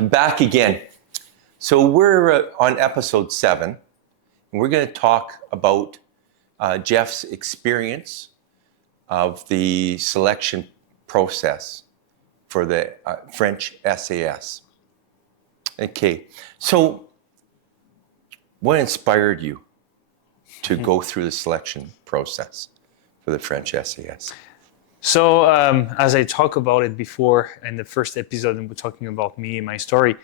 I'm back again. So we're on episode 7, and we're going to talk about Jeff's experience of the selection process for the French SAS. Okay, so what inspired you to go through the selection process for the French SAS? So as I talked about it before in the first episode, and we're talking about me and my story,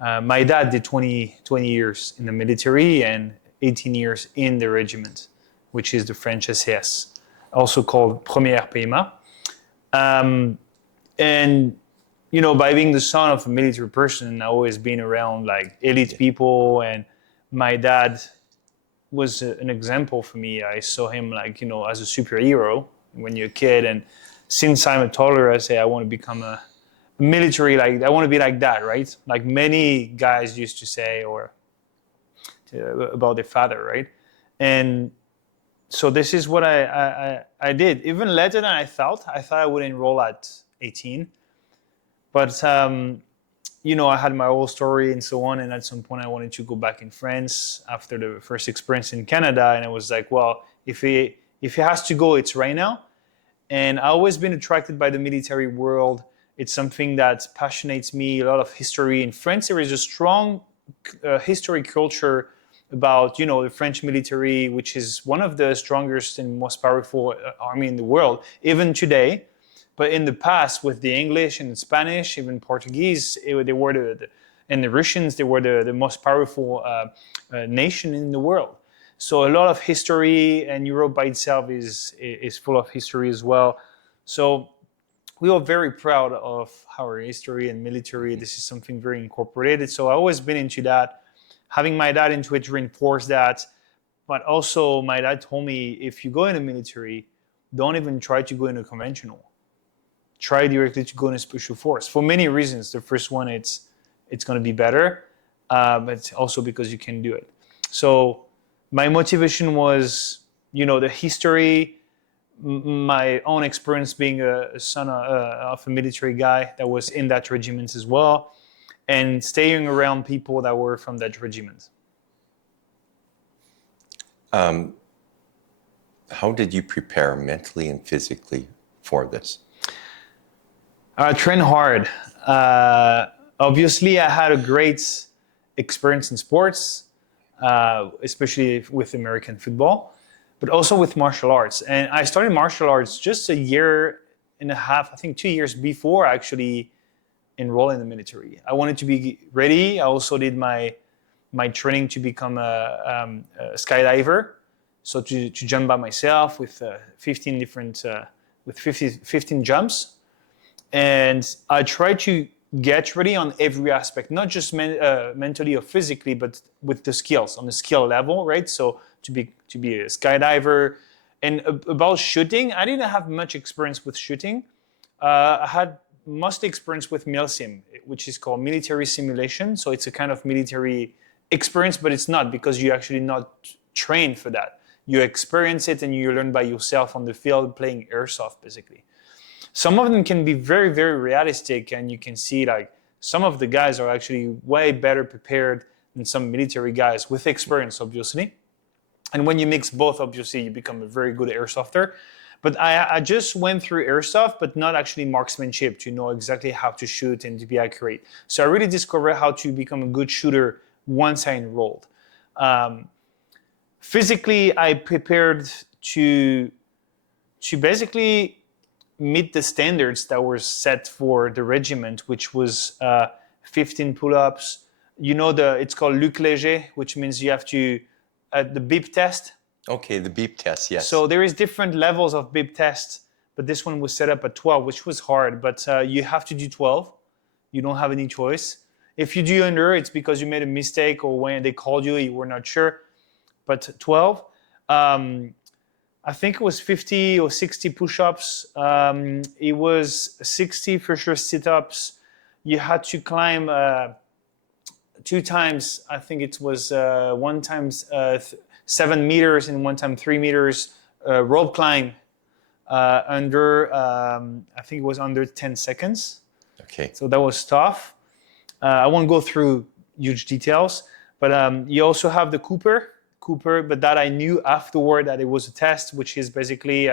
my dad did 20 years in the military and 18 years in the regiment, which is the French SAS, also called Première PMA. And, you know, by being the son of a military person, I've always been around like elite people, and my dad was an example for me. I saw him like, you know, as a superhero when you're a kid. And since I'm a toddler, I say I want to become a military, like I want to be like that, right? Like many guys used to say about their father, right? And so this is what I did. Even later than I thought I would enroll at 18. But, you know, I had my whole story and so on. And at some point I wanted to go back in France after the first experience in Canada. And I was like, well, if he has to go, it's right now. And I've always been attracted by the military world. It's something that passionates me, a lot of history. In France, there is a strong history culture about, you know, the French military, which is one of the strongest and most powerful army in the world, even today. But in the past, with the English and Spanish, even Portuguese, they were and the Russians, they were the most powerful nation in the world. So a lot of history, and Europe by itself is full of history as well. So we are very proud of our history and military. This is something very incorporated. So I've always been into that. Having my dad into it reinforced that. But also my dad told me, if you go in the military, don't even try to go in a conventional. Try directly to go in a special force for many reasons. The first one, it's going to be better, but also because you can do it. So my motivation was, you know, the history, my own experience being a son of a military guy that was in that regiment as well, and staying around people that were from that regiment. How did you prepare mentally and physically for this? Train hard. Obviously, I had a great experience in sports, especially with American football, but also with martial arts. And I started martial arts just a year and a half, I think 2 years before I actually enrolled in the military. I wanted to be ready. I also did my training to become a skydiver, so to jump by myself with 15 jumps. And I tried to get ready on every aspect, not just mentally or physically, but with the skills, on the skill level, right? So to be a skydiver. And about shooting, I didn't have much experience with shooting. I had most experience with MILSIM, which is called military simulation. So it's a kind of military experience, but it's not, because you're actually not trained for that. You experience it and you learn by yourself on the field playing airsoft, basically. Some of them can be very, very realistic, and you can see like some of the guys are actually way better prepared than some military guys with experience, obviously. And when you mix both, obviously, you become a very good airsofter. But I just went through airsoft, but not actually marksmanship, to know exactly how to shoot and to be accurate. So I really discovered how to become a good shooter once I enrolled. Physically, I prepared to basically meet the standards that were set for the regiment, which was 15 pull-ups. You know, it's called Luc Léger, which means you have to, the beep test. Okay, the beep test, yes. So there is different levels of beep tests, but this one was set up at 12, which was hard, but you have to do 12. You don't have any choice. If you do under, it's because you made a mistake, or when they called you, you were not sure. But 12. I think it was 50 or 60 push-ups. It was 60 for sure sit-ups. You had to climb 2 times. I think it was 1 time 7 meters and 1 time 3 meters rope climb under, I think it was under 10 seconds. Okay. So that was tough. I won't go through huge details, but you also have the Cooper, but that I knew afterward that it was a test, which is basically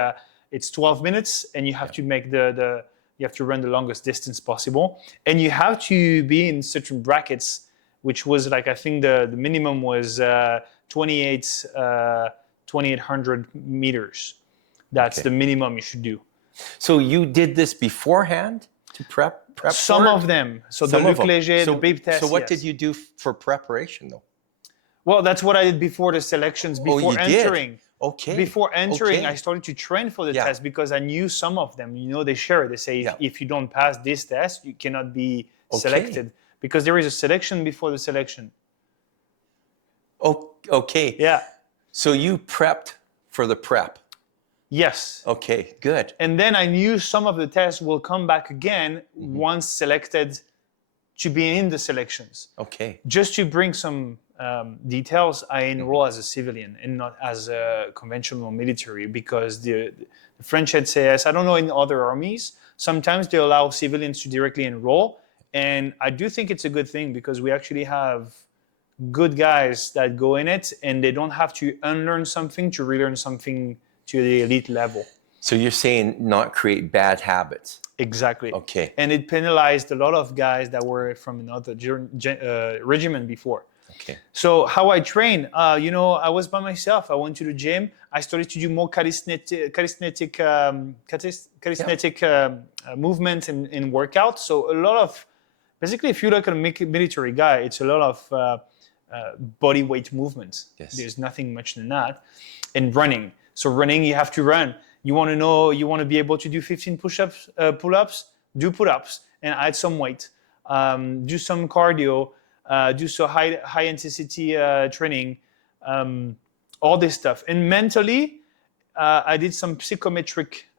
it's 12 minutes, and you have to make you have to run the longest distance possible, and you have to be in certain brackets, which was like I think the minimum was 2,800 meters. That's the minimum you should do. So you did this beforehand to prep Some for it? of them. So Some the of them. Luc Léger, So, the babe test. so what yes. did you do for preparation though? Well, that's what I did before the selections, before you did? entering. Okay. Before entering, Okay. I started to train for the test because I knew some of them. You know, they share. They say if you don't pass this test, you cannot be selected because there is a selection before the selection. Oh, okay. Yeah. So you prepped for the prep. Yes. Okay, good. And then I knew some of the tests will come back again once selected to be in the selections. Okay. Just to bring some details, I enroll as a civilian and not as a conventional military because the French SAS, I don't know in other armies, sometimes they allow civilians to directly enroll. And I do think it's a good thing because we actually have good guys that go in it and they don't have to unlearn something to relearn something to the elite level. So you're saying not create bad habits. Exactly. Okay. And it penalized a lot of guys that were from another regiment before. Okay. So how I train, I was by myself. I went to the gym. I started to do more calisthenic movement in workout. So a lot of, basically, if you look at a military guy, it's a lot of body weight movements. Yes. There's nothing much than that. And running. So running, you have to run. You want to be able to do 15 push-ups, pull-ups, do pull-ups, and add some weight. Do some cardio, do some high intensity training, all this stuff. And mentally, I did some psychometric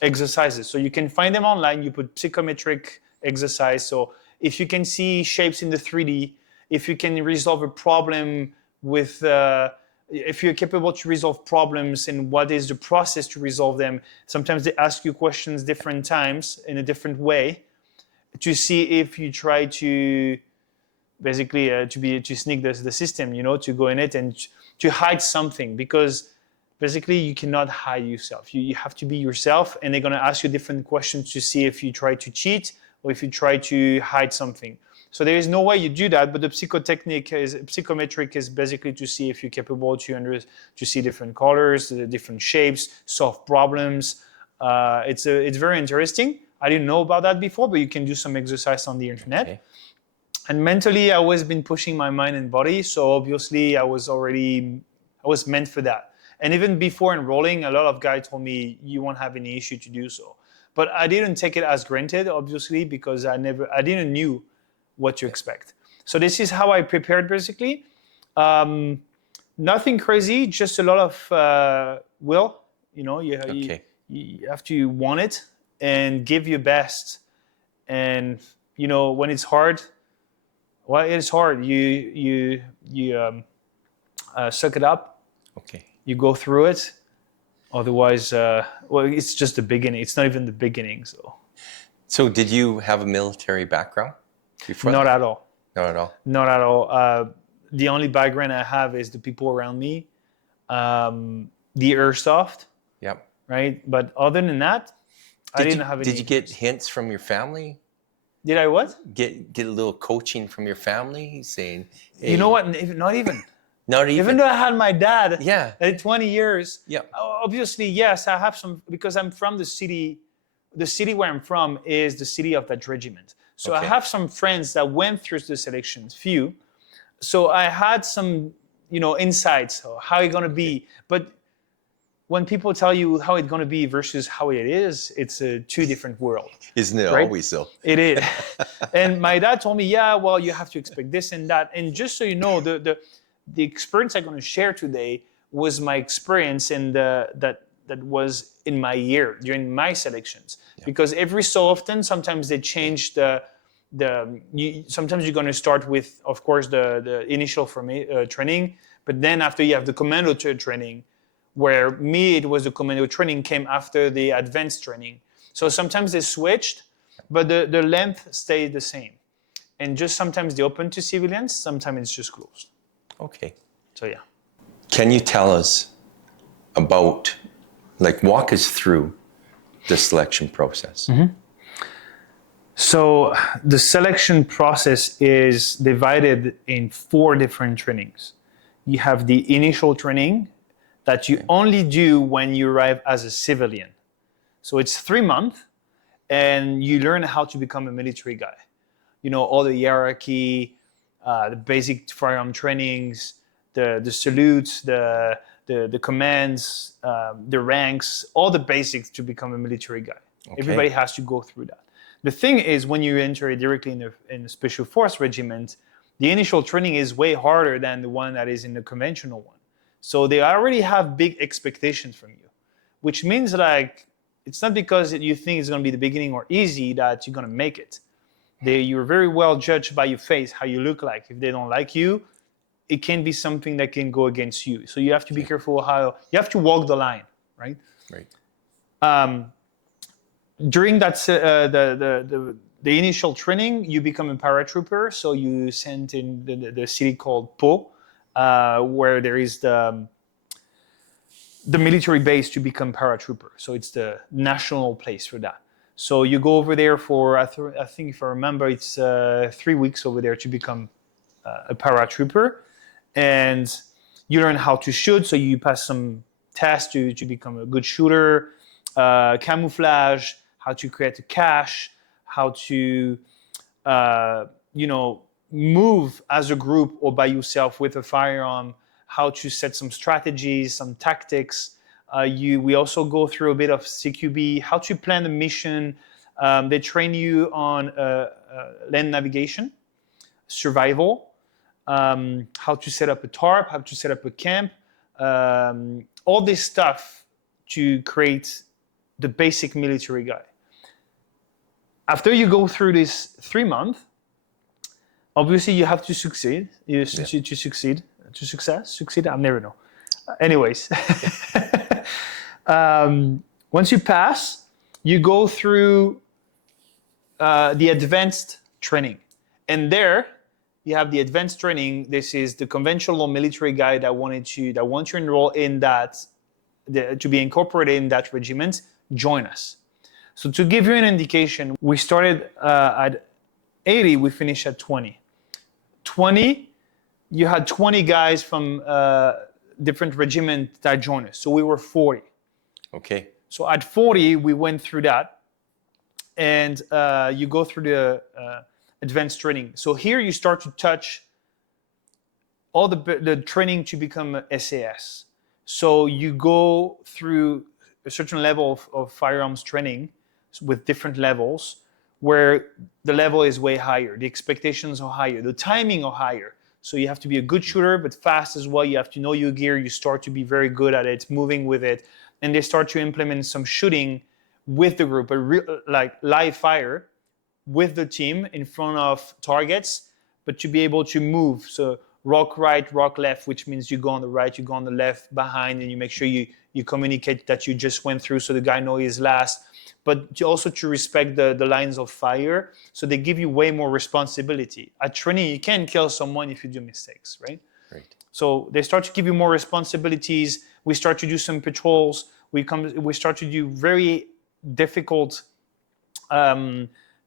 exercises. So you can find them online. You put psychometric exercise. So if you can see shapes in the 3D, if you can resolve a problem with if you're capable to resolve problems and what is the process to resolve them. Sometimes they ask you questions different times in a different way to see if you try to basically to sneak the system, to go in it and to hide something, because basically you cannot hide yourself. You have to be yourself, and they're going to ask you different questions to see if you try to or if you try to hide something. So there is no way you do that, but the psychometric is basically to see if you're capable to see different colors, different shapes, solve problems. It's very interesting. I didn't know about that before, but you can do some exercise on the internet. Okay. And mentally, I always been pushing my mind and body, so obviously I was meant for that. And even before enrolling, a lot of guys told me you won't have any issue to do so. But I didn't take it as granted, obviously, because I didn't knew what to expect. So this is how I prepared, basically. Nothing crazy, just a lot of will. You have to want it and give your best. And when it's hard, well, it's hard. You suck it up. Okay. You go through it. Otherwise, it's just the beginning. It's not even the beginning. So did you have a military background before? Not at all. Not at all. Not at all. The only background I have is the people around me, the airsoft. Yep. Right. But other than that, I didn't have any. Did you get hints from your family? Did I what? Get a little coaching from your family saying, hey, you know what? Not even. Not even. Even though I had my dad. Yeah. At 20 years. Yeah. Obviously, yes, I have some, because I'm from the city. The city where I'm from is the city of that regiment. So I have some friends that went through the selections, few. So I had some, insights of how it's going to be. But when people tell you how it's going to be versus how it is, it's a two different world. Isn't it right? always so? It is. And my dad told me, yeah, well, you have to expect this and that. And just so you know, the experience I'm going to share today was my experience and that was in my year during my selections. Yeah. Because every so often, sometimes they change sometimes you're going to start with, of course, the initial training, but then after you have the commando training, where it was the commando training came after the advanced training. So sometimes they switched, but the length stayed the same. And just sometimes they open to civilians, sometimes it's just closed. Okay. So yeah. Can you tell us about, walk us through the selection process? Mm-hmm. So the selection process is divided in 4 different trainings. You have the initial training that you only do when you arrive as a civilian. So it's 3 months, and you learn how to become a military guy. All the hierarchy, the basic firearm trainings, the salutes, the commands, the ranks, all the basics to become a military guy. Okay. Everybody has to go through that. The thing is, when you enter directly in a special force regiment, the initial training is way harder than the one that is in the conventional one. So they already have big expectations from you, which means it's not because you think it's going to be the beginning or easy that you're going to make it. You're very well judged by your face, how you look like. If they don't like you, it can be something that can go against you. So you have to be careful how you have to walk the line, right? Right. During that the initial training, you become a paratrooper. So you sent in the city called Po, where there is the military base to become paratrooper. So it's the national place for that. So you go over there for, I think if I remember, it's 3 weeks over there to become a paratrooper. And you learn how to shoot. So you pass some tests to become a good shooter, camouflage, how to create a cache, how to, move as a group or by yourself with a firearm, how to set some strategies, some tactics. We also go through a bit of CQB, how to plan a mission. They train you on land navigation, survival, how to set up a tarp, how to set up a camp, all this stuff to create the basic military guy. After you go through this 3 months, obviously you have to succeed. To succeed, I'll never know. Anyways, once you pass, you go through the advanced training. And there, you have the advanced training. This is the conventional military guy that want to enroll in that, to be incorporated in that regiment, join us. So to give you an indication, we started at 80, we finished at 20. 20, you had 20 guys from different regiments that joined us. So we were 40. Okay. So at 40, we went through that. And you go through the advanced training. So here you start to touch all the training to become a SAS. So you go through a certain level of firearms training with different levels, where the level is way higher, the expectations are higher, the timing are higher. So you have to be a good shooter, but fast as well. You have to know your gear. You start to be very good at it, moving with it. And they start to implement some shooting with the group, like live fire with the team in front of targets, but to be able to move. So rock right, rock left, which means you go on the right, you go on the left, behind, and you make sure you communicate that you just went through so the guy knows he's last. But also to respect the lines of fire. So they give you way more responsibility. At training, you can't kill someone if you do mistakes, right? Right. So they start to give you more responsibilities. We start to do some patrols. We start to do very difficult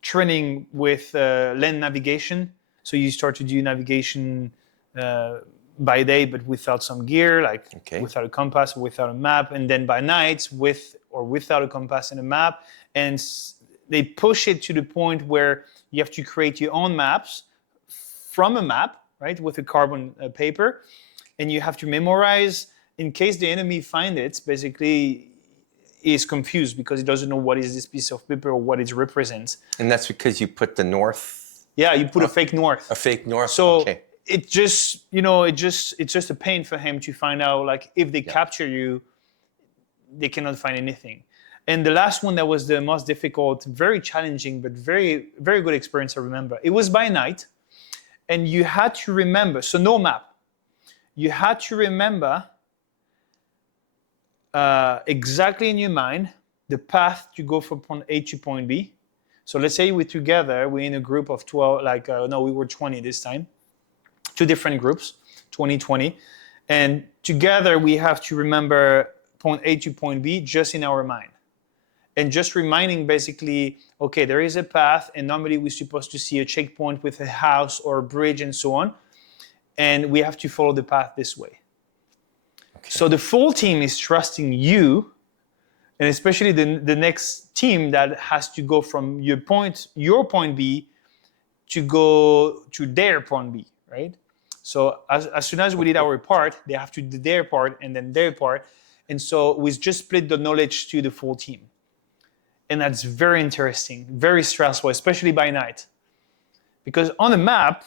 training with land navigation. So you start to do navigation by day, but without some gear, without a compass, without a map, and then by night with or without a compass and a map. And they push it to the point where you have to create your own maps from a map, right, with a carbon paper, and you have to memorize in case the enemy finds it. Basically, is confused because he doesn't know what is this piece of paper or what it represents. And that's because you put the north. Yeah, you put a fake north. A fake north. So okay. It just, it's just a pain for him to find out, like, if they capture you, they cannot find anything. And the last one that was the most difficult, very challenging, but very, very good experience, I remember. It was by night, and you had to remember, so no map. You had to remember exactly in your mind the path to go from point A to point B. So let's say we're in a group of 12, we were 20 this time, 2 different groups, 20. And together we have to remember point A to point B just in our mind. And just reminding basically, okay, there is a path, and normally we're supposed to see a checkpoint with a house or a bridge and so on. And we have to follow the path this way. Okay. So the full team is trusting you, and especially the next team that has to go from your point B to go to their point B, right? So as soon as we did our part, they have to do their part and then their part. And so we just split the knowledge to the full team. And that's very interesting, very stressful, especially by night. Because on the map,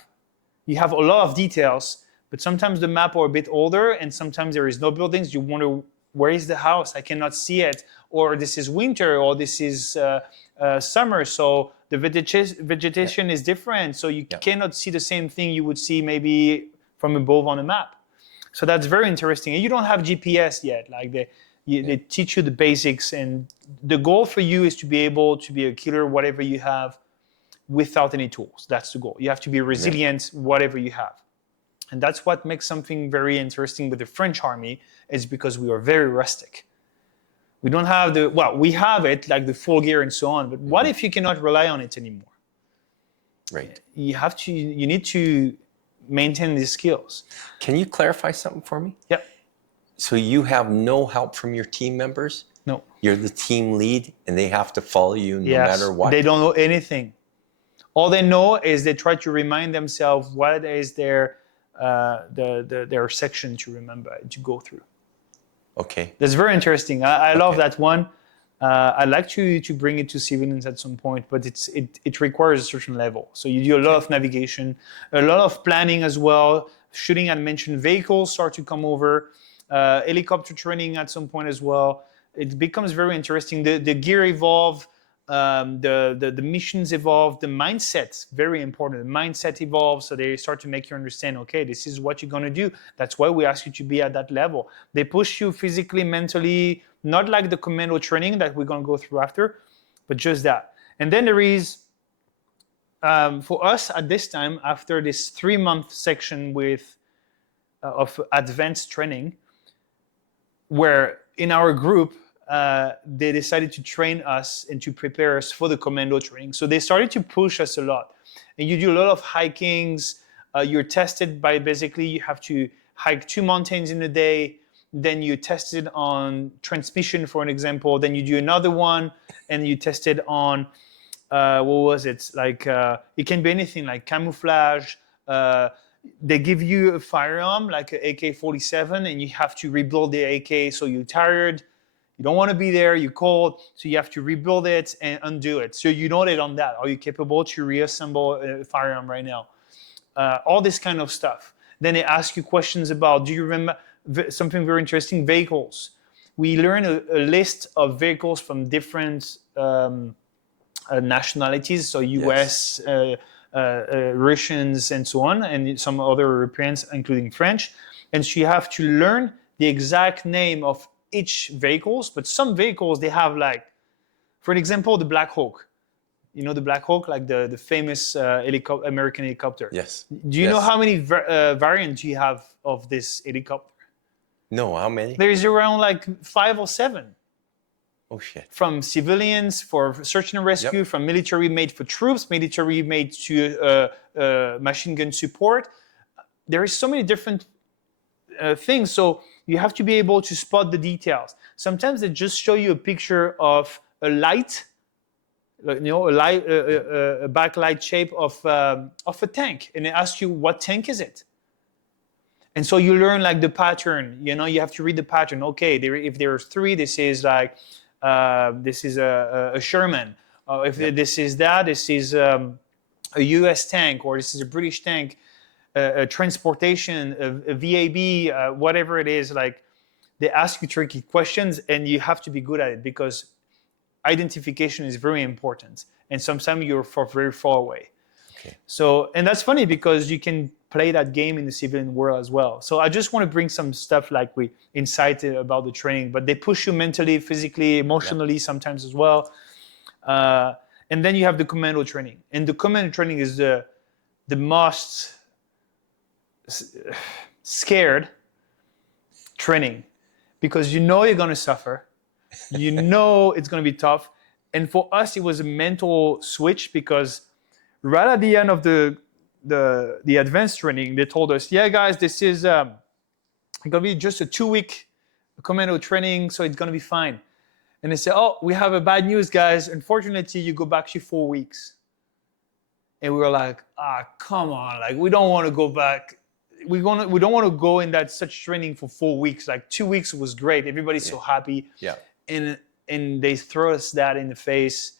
you have a lot of details, but sometimes the map are a bit older and sometimes there is no buildings. You wonder, where is the house? I cannot see it. Or this is winter, or this is summer. So the vegetation is different. So you cannot see the same thing you would see maybe from above on a map. So that's very interesting. And you don't have GPS yet. Like they teach you the basics. And the goal for you is to be able to be a killer, whatever you have, without any tools. That's the goal. You have to be resilient, whatever you have. And that's what makes something very interesting with the French army, is because we are very rustic. We don't have we have it, like the full gear and so on, but what if you cannot rely on it anymore? Right. You need to maintain these skills. Can you clarify something for me? Yeah. So you have no help from your team members? No. You're the team lead and they have to follow you no matter what? They don't know anything. All they know is they try to remind themselves what is their section to remember, to go through. Okay. That's very interesting. I love that one. I'd like to bring it to civilians at some point, but it requires a certain level. So you do a lot of navigation, a lot of planning as well. Shooting, I mentioned, vehicles start to come over, helicopter training at some point as well. It becomes very interesting. The gear evolve, the missions evolve, the mindset, very important. The mindset evolves, so they start to make you understand, okay, this is what you're going to do. That's why we ask you to be at that level. They push you physically, mentally, not like the commando training that we're going to go through after, but just that. And then there is, for us at this time, after this 3-month section of advanced training, where in our group, they decided to train us and to prepare us for the commando training. So they started to push us a lot. And you do a lot of hikings. You're tested by, basically, you have to hike 2 mountains in a day. Then you tested on transmission, for an example. Then you do another one, and you tested on, it can be anything, like camouflage. They give you a firearm, like an AK-07, and you have to rebuild the AK, so you're tired. You don't want to be there, you're cold, so you have to rebuild it and undo it. So you know that on that. Are you capable to reassemble a firearm right now? All this kind of stuff. Then they ask you questions about, do you remember something very interesting? Vehicles. We learn a list of vehicles from different nationalities, so US, Russians, and so on, and some other Europeans, including French. And so you have to learn the exact name of each vehicles, but some vehicles, they have, like, for an example, the Black Hawk. You know the Black Hawk, like the famous American helicopter. Yes. Do you know how many variants you have of this helicopter? No, how many? There is around like 5 or 7. Oh shit. From civilians for search and rescue, from military made for troops, military made to machine gun support. There is so many different things. So you have to be able to spot the details. Sometimes they just show you a picture of a light, a backlight shape of a tank, and they ask you, what tank is it? And so you learn, like, the pattern. You have to read the pattern. Okay, if there are 3, this is like this is a Sherman. If this is that, this is a U.S. tank, or this is a British tank. A transportation, a VAB, whatever it is, like, they ask you tricky questions, and you have to be good at it, because identification is very important, and sometimes you're very far away. Okay. So, and that's funny, because you can play that game in the civilian world as well. So I just want to bring some stuff, like, insight about the training, but they push you mentally, physically, emotionally sometimes as well. And then you have the commando training. And the commando training is the most scared training, because you know you're going to suffer. You know it's going to be tough. And for us, it was a mental switch, because right at the end of the advanced training, they told us, yeah, guys, this is going to be just a 2-week commando training, so it's going to be fine. And they said, oh, we have a bad news, guys. Unfortunately, you go back to 4 weeks. And we were like, come on. Like, we don't want to go back. We don't want to go in that such training for 4 weeks. Like, 2 weeks was great. Everybody's so happy. Yeah. And they throw us that in the face.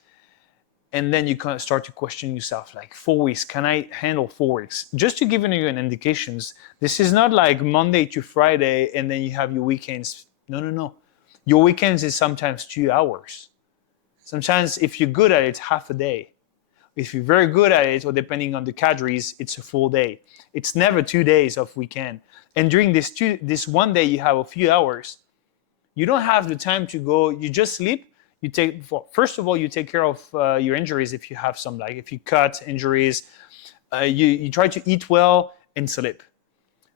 And then you kind of start to question yourself, like, 4 weeks, can I handle 4 weeks? Just to give you an indications, this is not like Monday to Friday and then you have your weekends. No. Your weekends is sometimes 2 hours. Sometimes if you're good at it, half a day. If you're very good at it, or depending on the cadres, it's a full day. It's never 2 days of weekend. And during this one day, you have a few hours. You don't have the time to go, you just sleep. First of all, you take care of your injuries if you have some, like if you cut injuries, you try to eat well and sleep.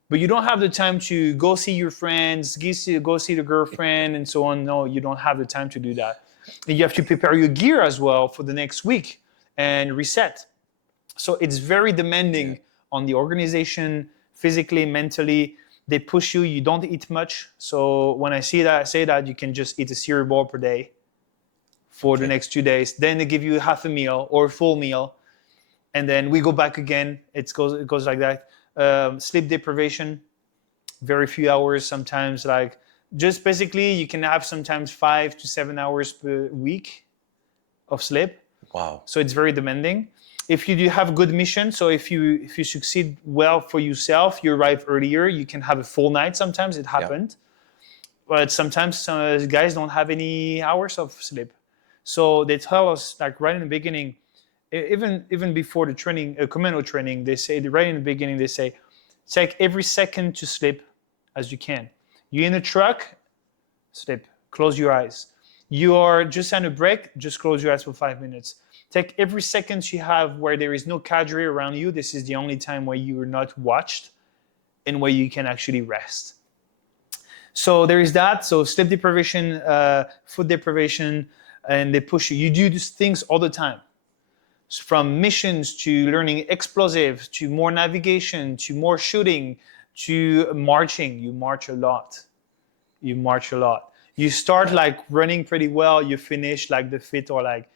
But you don't have the time to go see your friends, go see the girlfriend and so on. No, you don't have the time to do that. And you have to prepare your gear as well for the next week and reset. So it's very demanding on the organization, physically, mentally. They push you, you don't eat much. So when I say that you can just eat a cereal bar per day for the next 2 days. Then they give you half a meal or a full meal. And then we go back again. It goes like that. Sleep deprivation, very few hours sometimes. Like, just basically you can have sometimes 5 to 7 hours per week of sleep. Wow. So it's very demanding. If you do have good mission, so if you succeed well for yourself, you arrive earlier, you can have a full night. Sometimes it happened. But sometimes some guys don't have any hours of sleep. So they tell us, like, right in the beginning, even before the training, commando training, they say right in the beginning, they say, take every second to sleep as you can. You're in a truck, sleep, close your eyes. You are just on a break, just close your eyes for 5 minutes. Take every second you have where there is no cadre around you. This is the only time where you are not watched and where you can actually rest. So there is that. So sleep deprivation, food deprivation, and they push you. You do these things all the time. From missions to learning explosives, to more navigation, to more shooting, to marching. You march a lot. You start like running pretty well. You finish like the feet are like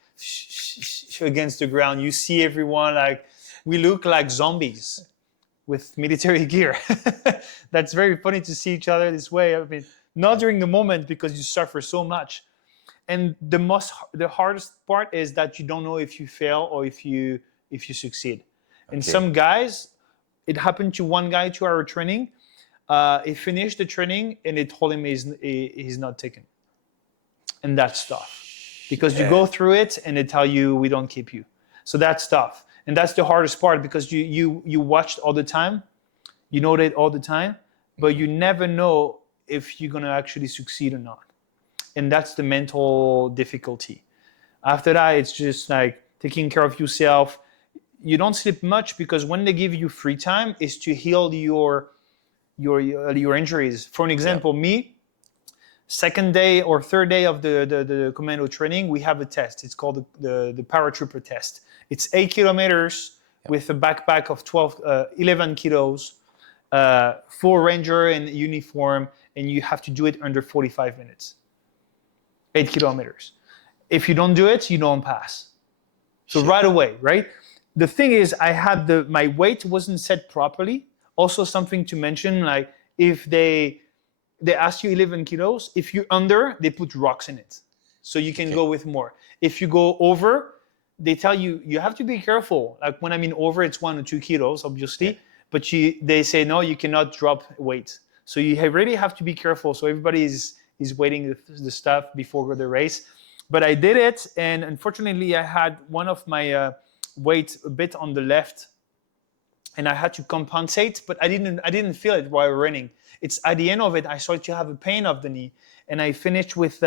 against the ground. You see everyone like, we look like zombies with military gear. That's very funny to see each other this way. I mean, not during the moment, because you suffer so much. And the hardest part is that you don't know if you fail or if you succeed. And some guys, it happened to one guy to our training. He finished the training and they told him he's not taken. And that's tough, because you go through it and they tell you, we don't keep you. So that's tough. And that's the hardest part, because you watched all the time, you know that all the time, but you never know if you're going to actually succeed or not. And that's the mental difficulty. After that, it's just like taking care of yourself. You don't sleep much, because when they give you free time, is to heal your injuries. For an example, me, second day or third day of the commando training, we have a test. It's called the paratrooper test. It's 8 kilometers with a backpack of 11 kilos, full ranger and uniform, and you have to do it under 45 minutes. 8 kilometers. If you don't do it, you don't pass. So right away, right? The thing is, I had my weight wasn't set properly. Also, something to mention, like if they ask you 11 kilos, if you're under, they put rocks in it. So you can go with more. If you go over, they tell you have to be careful. Like when I mean over, it's 1 or 2 kilos, obviously. But they say, no, you cannot drop weight. So you really have to be careful. So everybody is weighting the stuff before the race. But I did it, and unfortunately I had one of my weight a bit on the left, and I had to compensate, but I didn't feel it while running. It's at the end of it, I started to have a pain of the knee, and I finished with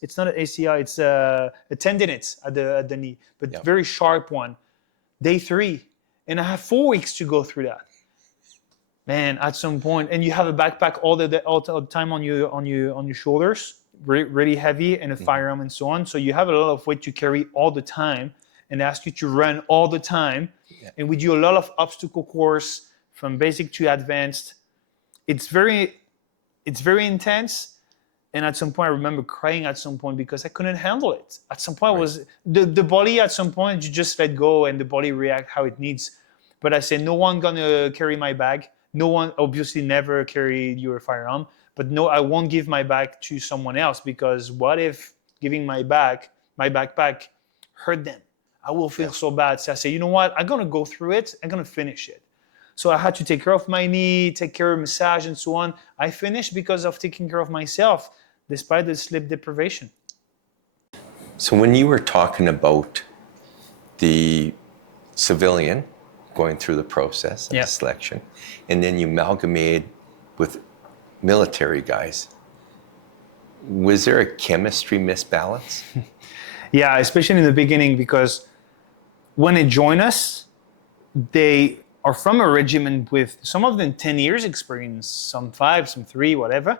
it's not an ACL, it's a tendinite at the knee, but very sharp one. Day 3, and I have 4 weeks to go through that. Man, at some point, and you have a backpack all the time on your shoulders, really heavy, and a firearm and so on. So you have a lot of weight to carry all the time, and they ask you to run all the time. Yeah. And we do a lot of obstacle course from basic to advanced. It's very intense. And at some point, I remember crying at some point because I couldn't handle it. At some point, was the body. At some point, you just let go, and the body react how it needs. But I said, no one gonna carry my bag. No one, obviously, never carry your firearm. But no, I won't give my bag to someone else, because what if giving my backpack, hurt them? I will feel so bad. So I say, you know what? I'm gonna go through it. I'm gonna finish it. So I had to take care of my knee, take care of massage and so on. I finished because of taking care of myself, despite the sleep deprivation. So when you were talking about the civilian going through the process of the selection, and then you amalgamated with military guys, was there a chemistry misbalance? Yeah, especially in the beginning, because when they join us, they are from a regiment with some of them 10 years experience, some 5, some 3, whatever.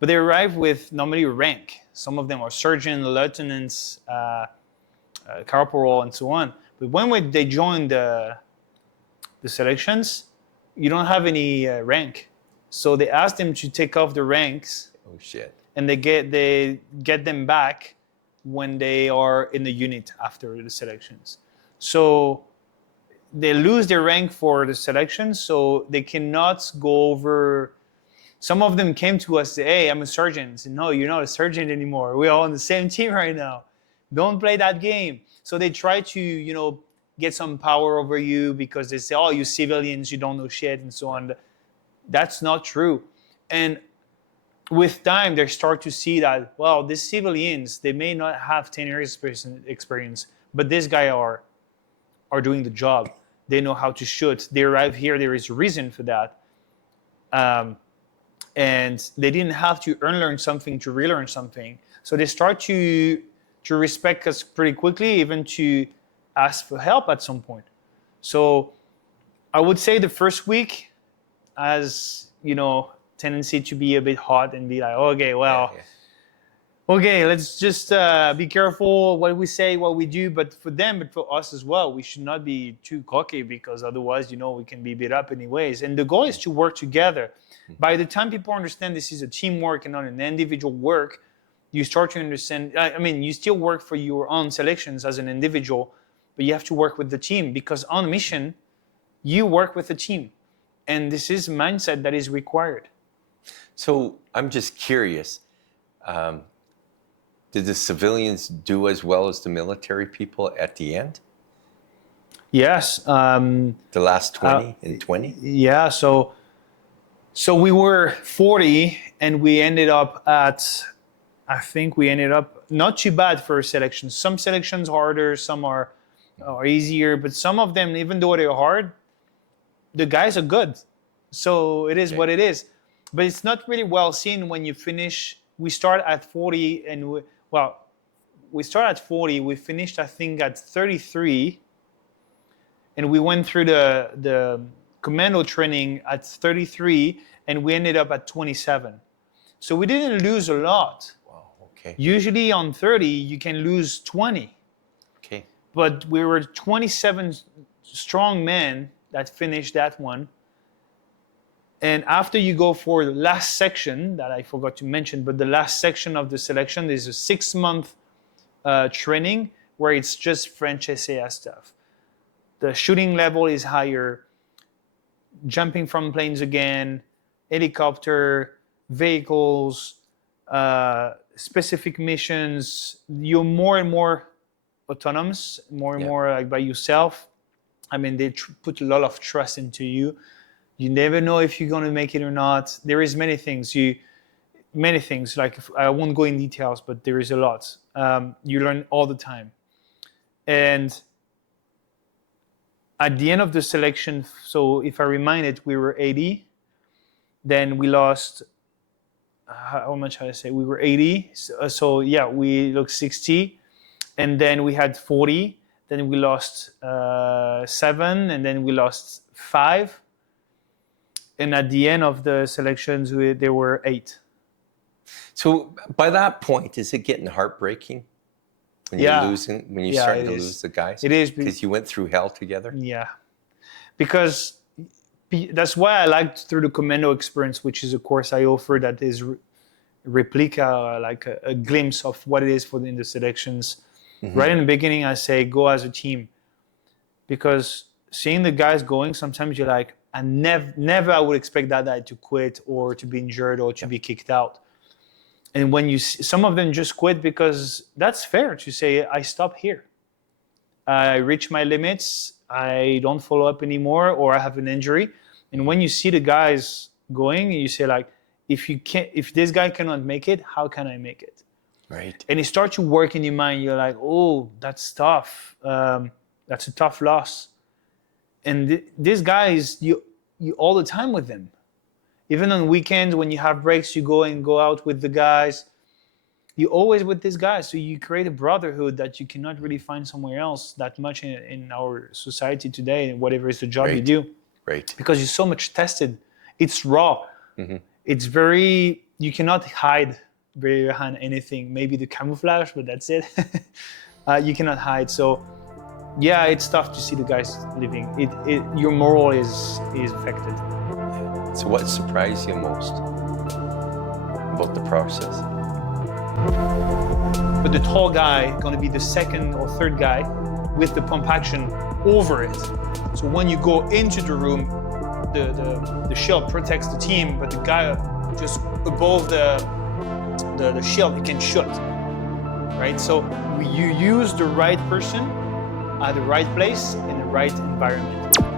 But they arrive with normally rank. Some of them are sergeant, lieutenants, corporal, and so on. But when they join the selections, you don't have any rank. So they ask them to take off the ranks. Oh shit! And they get them back when they are in the unit after the selections. So they lose their rank for the selection, so they cannot go over. Some of them came to us and said, hey, I'm a sergeant. I said, no, you're not a sergeant anymore. We're all on the same team right now. Don't play that game. So they try to, get some power over you, because they say, oh, you civilians, you don't know shit, and so on. That's not true. And with time, they start to see that, well, these civilians, they may not have 10 years experience, but these guys are doing the job. They know how to shoot. They arrive here. There is a reason for that. And they didn't have to learn something to relearn something. So they start to respect us pretty quickly, even to ask for help at some point. So I would say the first week has, tendency to be a bit hot and be like, okay, well, okay, let's just be careful what we say, what we do. But for them, but for us as well, we should not be too cocky, because otherwise, we can be beat up anyways. And the goal is to work together. By the time people understand this is a teamwork and not an individual work, you start to understand, you still work for your own selections as an individual, but you have to work with the team, because on mission, you work with the team. And this is a mindset that is required. So I'm just curious, did the civilians do as well as the military people at the end? Yes. The last 20 and 20? Yeah, so we were 40, and we ended up not too bad for selections. Some selections harder, some are easier, but some of them, even though they're hard, the guys are good. So it is what it is. But it's not really well seen when you finish. We start at 40, and we start at 40. We finished, I think, at 33, and we went through the commando training at 33, and we ended up at 27. So we didn't lose a lot. Wow, okay. Usually on 30, you can lose 20. Okay. But we were 27 strong men that finished that one. And after you go for the last section, that I forgot to mention, but the last section of the selection is a 6-month training where it's just French SAS stuff. The shooting level is higher, jumping from planes again, helicopter, vehicles, specific missions. You're more and more autonomous, more and more like by yourself. They put a lot of trust into you. You never know if you're going to make it or not. There is many things. Like, I won't go in details, but there is a lot. You learn all the time. And at the end of the selection, so if I remind it, we were 80. Then we lost how much I say? We were 80. So yeah, we looked 60, and then we had 40. Then we lost 7, and then we lost 5. And at the end of the selections, there were 8. So by that point, is it getting heartbreaking when you're losing, when you're starting to lose the guys? It is. Because you went through hell together? Yeah. Because that's why I liked through the Commando experience, which is a course I offer that is replica, like a glimpse of what it is in the selections. Mm-hmm. Right in the beginning, I say, go as a team. Because seeing the guys going, sometimes you're like, I never I would expect that guy to quit or to be injured or to be kicked out. And when you see, some of them just quit because that's fair to say, I stop here. I reach my limits. I don't follow up anymore, or I have an injury. And when you see the guys going, you say like, if this guy cannot make it, how can I make it? Right. And it starts to work in your mind. You're like, oh, that's tough. That's a tough loss. And these guys, you all the time with them. Even on weekends when you have breaks, you go out with the guys. You're always with these guys. So you create a brotherhood that you cannot really find somewhere else that much in our society today, whatever is the job you do. Right. Because you're so much tested. It's raw. Mm-hmm. It's you cannot hide behind anything. Maybe the camouflage, but that's it. You cannot hide. So yeah, it's tough to see the guys leaving. Your moral is affected. So what surprised you most about the process? But the tall guy going to be the second or third guy with the pump action over it. So when you go into the room, the shield protects the team, but the guy just above the shield, he can shoot. Right? So you use the right person at the right place in the right environment.